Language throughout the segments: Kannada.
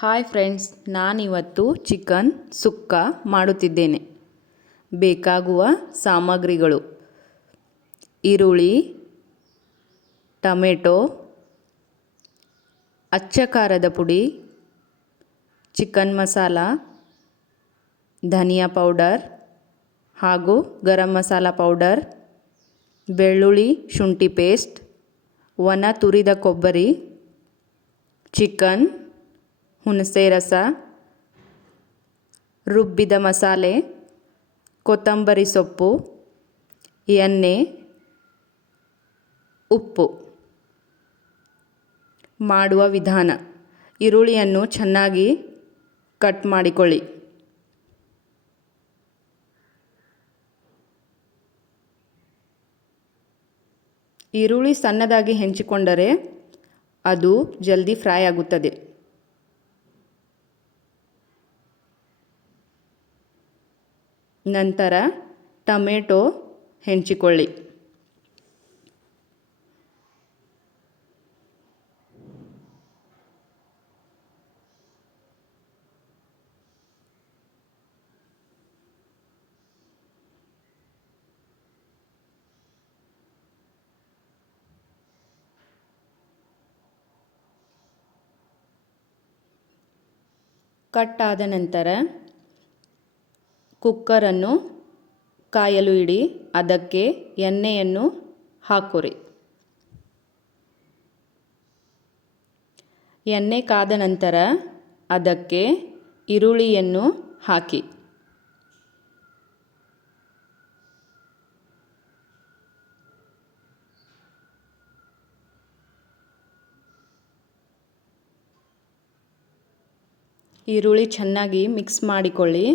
ಹಾಯ್ ಫ್ರೆಂಡ್ಸ್, ನಾನಿವತ್ತು ಚಿಕನ್ ಸುಕ್ಕ ಮಾಡುತ್ತಿದ್ದೇನೆ. ಬೇಕಾಗುವ ಸಾಮಗ್ರಿಗಳು: ಈರುಳ್ಳಿ, ಟೊಮೆಟೊ, ಅಚ್ಚ ಖಾರದ ಪುಡಿ, ಚಿಕನ್ ಮಸಾಲ, ಧನಿಯಾ ಪೌಡರ್ ಹಾಗೂ ಗರಂ ಮಸಾಲ ಪೌಡರ್, ಬೆಳ್ಳುಳ್ಳಿ ಶುಂಠಿ ಪೇಸ್ಟ್, ಒಣ ತುರಿದ ಕೊಬ್ಬರಿ, ಚಿಕನ್, ಹುಣಸೆ ರಸ, ರುಬ್ಬಿದ ಮಸಾಲೆ, ಕೊತ್ತಂಬರಿ ಸೊಪ್ಪು, ಎಣ್ಣೆ, ಉಪ್ಪು. ಮಾಡುವ ವಿಧಾನ: ಈರುಳ್ಳಿಯನ್ನು ಚೆನ್ನಾಗಿ ಕಟ್ ಮಾಡಿಕೊಳ್ಳಿ. ಈರುಳ್ಳಿ ಸಣ್ಣದಾಗಿ ಹೆಂಚಿಕೊಂಡರೆ ಅದು ಜಲ್ದಿ ಫ್ರೈ ಆಗುತ್ತದೆ. ನಂತರ ಟೊಮೆಟೊ ಹೆಂಚಿಕೊಳ್ಳಿ. ಕಟ್ ಆದ ನಂತರ ಕುಕ್ಕರನ್ನು ಕಾಯಲು ಇಡಿ. ಅದಕ್ಕೆ ಎಣ್ಣೆಯನ್ನು ಹಾಕಿರಿ. ಎಣ್ಣೆ ಕಾದ ನಂತರ ಅದಕ್ಕೆ ಈರುಳ್ಳಿಯನ್ನು ಹಾಕಿ. ಈರುಳ್ಳಿ ಚೆನ್ನಾಗಿ ಮಿಕ್ಸ್ ಮಾಡಿಕೊಳ್ಳಿ.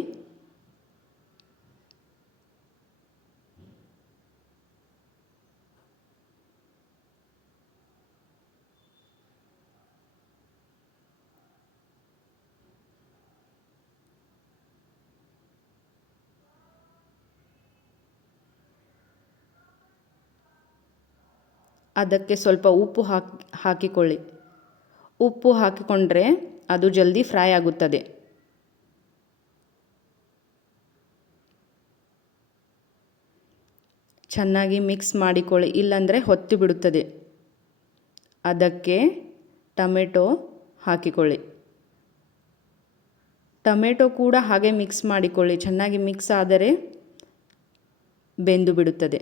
ಅದಕ್ಕೆ ಸ್ವಲ್ಪ ಉಪ್ಪು ಹಾಕಿಕೊಳ್ಳಿ. ಉಪ್ಪು ಹಾಕಿಕೊಂಡ್ರೆ ಅದು ಜಲ್ದಿ ಫ್ರೈ ಆಗುತ್ತದೆ. ಚೆನ್ನಾಗಿ ಮಿಕ್ಸ್ ಮಾಡಿಕೊಳ್ಳಿ, ಇಲ್ಲಾಂದರೆ ಹೊತ್ತಿ ಬಿಡುತ್ತದೆ. ಅದಕ್ಕೆ ಟೊಮೆಟೊ ಹಾಕಿಕೊಳ್ಳಿ. ಟೊಮೆಟೊ ಕೂಡ ಹಾಗೆ ಮಿಕ್ಸ್ ಮಾಡಿಕೊಳ್ಳಿ. ಚೆನ್ನಾಗಿ ಮಿಕ್ಸ್ ಆದರೆ ಬೆಂದು ಬಿಡುತ್ತದೆ.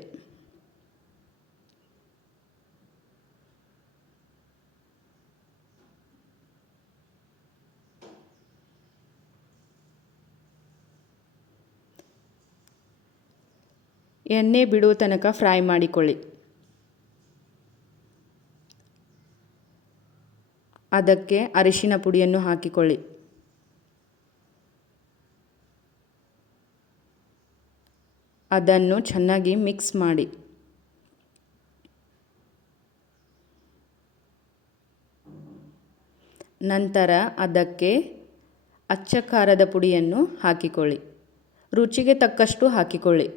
ಎಣ್ಣೆ ಬಿಡುವ ತನಕ ಫ್ರೈ ಮಾಡಿಕೊಳ್ಳಿ. ಅದಕ್ಕೆ ಅರಿಶಿನ ಪುಡಿಯನ್ನು ಹಾಕಿಕೊಳ್ಳಿ. ಅದನ್ನು ಚೆನ್ನಾಗಿ ಮಿಕ್ಸ್ ಮಾಡಿ. ನಂತರ ಅದಕ್ಕೆ ಅಚ್ಚ ಖಾರದ ಪುಡಿಯನ್ನು ಹಾಕಿಕೊಳ್ಳಿ. ರುಚಿಗೆ ತಕ್ಕಷ್ಟು ಹಾಕಿಕೊಳ್ಳಿ.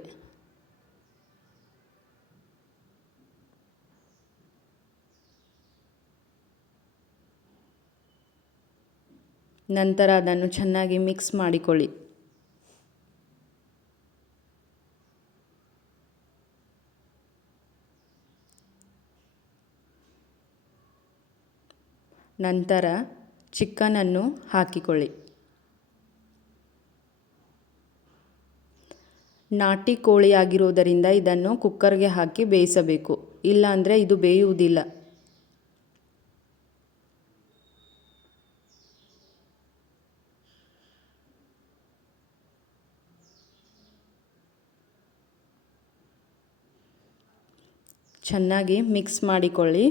ನಂತರ ಅದನ್ನು ಚೆನ್ನಾಗಿ ಮಿಕ್ಸ್ ಮಾಡಿಕೊಳ್ಳಿ. ನಂತರ ಚಿಕನನ್ನು ಹಾಕಿಕೊಳ್ಳಿ. ನಾಟಿ ಕೋಳಿ ಆಗಿರುವುದರಿಂದ ಇದನ್ನು ಕುಕ್ಕರ್ಗೆ ಹಾಕಿ ಬೇಯಿಸಬೇಕು, ಇಲ್ಲಾಂದರೆ ಇದು ಬೇಯುವುದಿಲ್ಲ. ಚೆನ್ನಾಗಿ ಮಿಕ್ಸ್ ಮಾಡಿಕೊಳ್ಳಿ.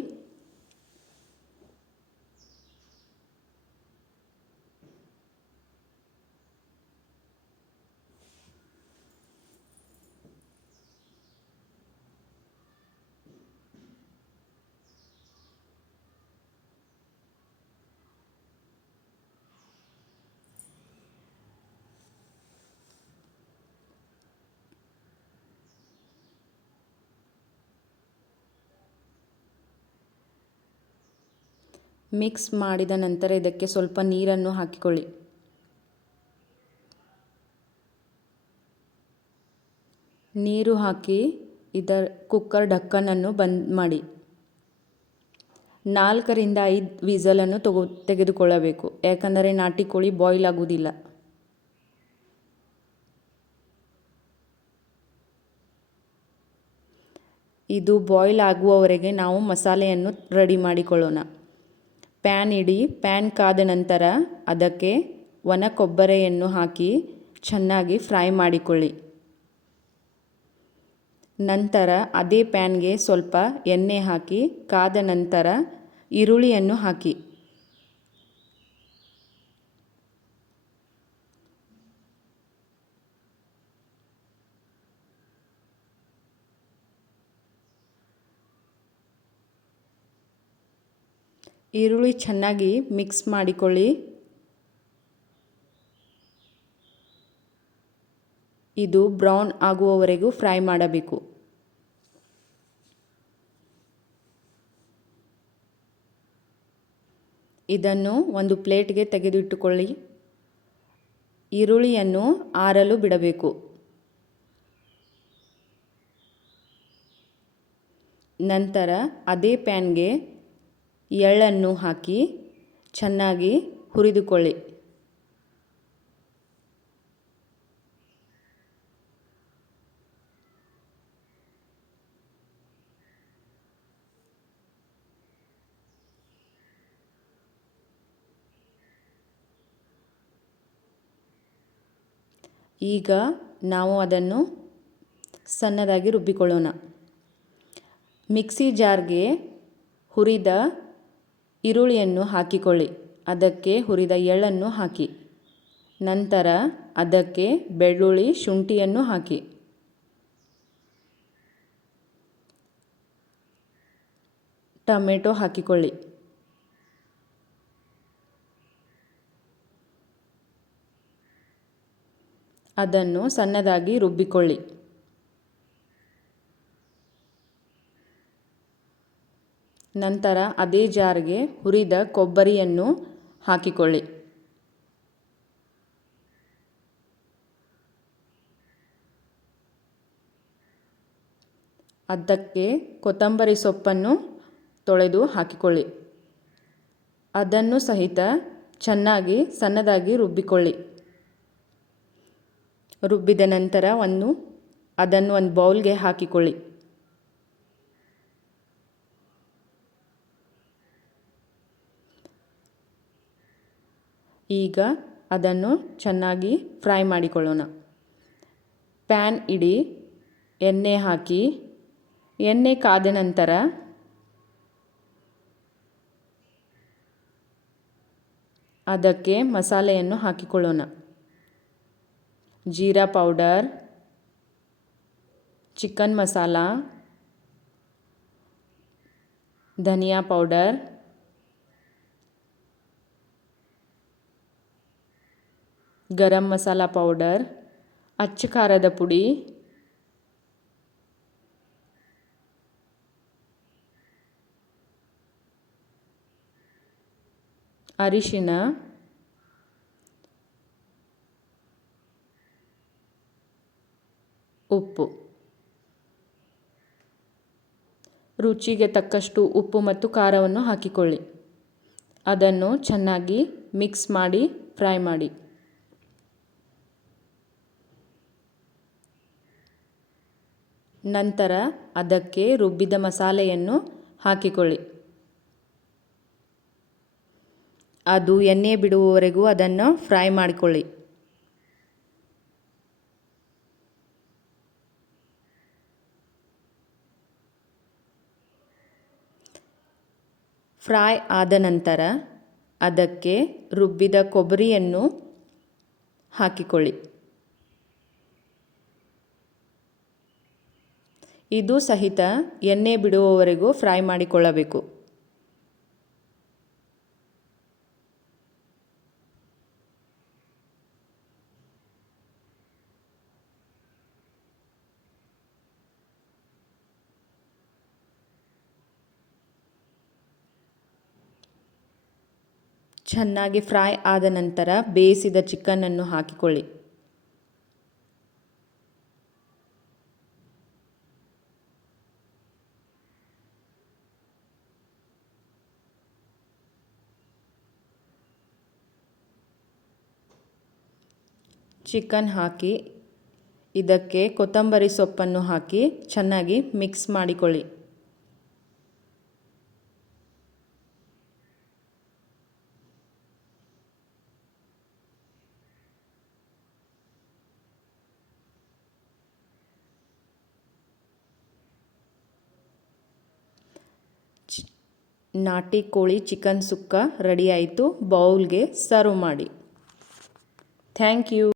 ಮಿಕ್ಸ್ ಮಾಡಿದ ನಂತರ ಇದಕ್ಕೆ ಸ್ವಲ್ಪ ನೀರನ್ನು ಹಾಕಿಕೊಳ್ಳಿ. ನೀರು ಹಾಕಿ ಕುಕ್ಕರ್ ಢಕ್ಕನನ್ನು ಬಂದ್ ಮಾಡಿ 4 ರಿಂದ 5 ವಿಸಲನ್ನು ತೆಗೆದುಕೊಳ್ಳಬೇಕು. ಯಾಕಂದರೆ ನಾಟಿ ಕೋಳಿ ಬಾಯ್ಲ್ ಆಗುವುದಿಲ್ಲ. ಇದು ಬಾಯ್ಲ್ ಆಗುವವರೆಗೆ ನಾವು ಮಸಾಲೆಯನ್ನು ರೆಡಿ ಮಾಡಿಕೊಳ್ಳೋಣ. ಪ್ಯಾನ್ ಇಡಿ. ಪ್ಯಾನ್ ಕಾದ ನಂತರ ಅದಕ್ಕೆ ಒಣ ಕೊಬ್ಬರಿಯನ್ನು ಹಾಕಿ ಚೆನ್ನಾಗಿ ಫ್ರೈ ಮಾಡಿಕೊಳ್ಳಿ. ನಂತರ ಅದೇ ಪ್ಯಾನ್ಗೆ ಸ್ವಲ್ಪ ಎಣ್ಣೆ ಹಾಕಿ ಕಾದ ನಂತರ ಈರುಳ್ಳಿಯನ್ನು ಹಾಕಿ. ಈರುಳ್ಳಿ ಚೆನ್ನಾಗಿ ಮಿಕ್ಸ್ ಮಾಡಿಕೊಳ್ಳಿ. ಇದು ಬ್ರೌನ್ ಆಗುವವರೆಗೂ ಫ್ರೈ ಮಾಡಬೇಕು. ಇದನ್ನು ಒಂದು ಪ್ಲೇಟ್ಗೆ ತೆಗೆದಿಟ್ಟುಕೊಳ್ಳಿ. ಈರುಳ್ಳಿಯನ್ನು ಆರಲು ಬಿಡಬೇಕು. ನಂತರ ಅದೇ ಪ್ಯಾನ್ಗೆ ಎಳ್ಳನ್ನು ಹಾಕಿ ಚೆನ್ನಾಗಿ ಹುರಿದುಕೊಳ್ಳಿ. ಈಗ ನಾವು ಅದನ್ನು ಸಣ್ಣದಾಗಿ ರುಬ್ಬಿಕೊಳ್ಳೋಣ. ಮಿಕ್ಸಿ ಜಾರ್ಗೆ ಹುರಿದ ಈರುಳ್ಳಿಯನ್ನು ಹಾಕಿಕೊಳ್ಳಿ. ಅದಕ್ಕೆ ಹುರಿದ ಎಳ್ಳನ್ನು ಹಾಕಿ. ನಂತರ ಅದಕ್ಕೆ ಬೆಳ್ಳುಳ್ಳಿ, ಶುಂಠಿಯನ್ನು ಹಾಕಿ. ಟೊಮೆಟೊ ಹಾಕಿಕೊಳ್ಳಿ. ಅದನ್ನು ಸಣ್ಣದಾಗಿ ರುಬ್ಬಿಕೊಳ್ಳಿ. ನಂತರ ಅದೇ ಜಾರ್ಗೆ ಹುರಿದ ಕೊಬ್ಬರಿಯನ್ನು ಹಾಕಿಕೊಳ್ಳಿ. ಅದಕ್ಕೆ ಕೊತ್ತಂಬರಿ ಸೊಪ್ಪನ್ನು ತೊಳೆದು ಹಾಕಿಕೊಳ್ಳಿ. ಅದನ್ನು ಸಹಿತ ಚೆನ್ನಾಗಿ ಸಣ್ಣದಾಗಿ ರುಬ್ಬಿಕೊಳ್ಳಿ. ರುಬ್ಬಿದ ನಂತರ ಅದನ್ನು ಒಂದು ಬೌಲ್ಗೆ ಹಾಕಿಕೊಳ್ಳಿ. ಈಗ ಅದನ್ನು ಚೆನ್ನಾಗಿ ಫ್ರೈ ಮಾಡಿಕೊಳ್ಳೋಣ. ಪ್ಯಾನ್ ಇಡಿ. ಎಣ್ಣೆ ಹಾಕಿ. ಎಣ್ಣೆ ಕಾದ ನಂತರ ಅದಕ್ಕೆ ಮಸಾಲೆಯನ್ನು ಹಾಕಿಕೊಳ್ಳೋಣ. ಜೀರಾ ಪೌಡರ್, ಚಿಕನ್ ಮಸಾಲ, ಧನಿಯಾ ಪೌಡರ್, ಗರಂ ಮಸಾಲ ಪೌಡರ್, ಅಚ್ಚ ಖಾರದ ಪುಡಿ, ಅರಿಶಿನ, ಉಪ್ಪು. ರುಚಿಗೆ ತಕ್ಕಷ್ಟು ಉಪ್ಪು ಮತ್ತು ಖಾರವನ್ನು ಹಾಕಿಕೊಳ್ಳಿ. ಅದನ್ನು ಚೆನ್ನಾಗಿ ಮಿಕ್ಸ್ ಮಾಡಿ ಫ್ರೈ ಮಾಡಿ. ನಂತರ ಅದಕ್ಕೆ ರುಬ್ಬಿದ ಮಸಾಲೆಯನ್ನು ಹಾಕಿಕೊಳ್ಳಿ. ಅದು ಎಣ್ಣೆ ಬಿಡುವವರೆಗೂ ಅದನ್ನು ಫ್ರೈ ಮಾಡಿಕೊಳ್ಳಿ. ಫ್ರೈ ಆದ ನಂತರ ಅದಕ್ಕೆ ರುಬ್ಬಿದ ಕೊಬ್ಬರಿಯನ್ನು ಹಾಕಿಕೊಳ್ಳಿ. ಇದು ಸಹಿತ ಎಣ್ಣೆ ಬಿಡುವವರೆಗೂ ಫ್ರೈ ಮಾಡಿಕೊಳ್ಳಬೇಕು. ಚೆನ್ನಾಗಿ ಫ್ರೈ ಆದ ನಂತರ ಬೇಯಿಸಿದ ಚಿಕನನ್ನು ಹಾಕಿಕೊಳ್ಳಿ. ಚಿಕನ್ ಹಾಕಿ ಇದಕ್ಕೆ ಕೊತ್ತಂಬರಿ ಸೊಪ್ಪನ್ನು ಹಾಕಿ ಚೆನ್ನಾಗಿ ಮಿಕ್ಸ್ ಮಾಡಿಕೊಳ್ಳಿ. ನಾಟಿ ಕೋಳಿ ಚಿಕನ್ ಸುಕ್ಕ ರೆಡಿ ಆಯಿತು. ಬೌಲ್ಗೆ ಸರ್ವ್ ಮಾಡಿ. Thank you.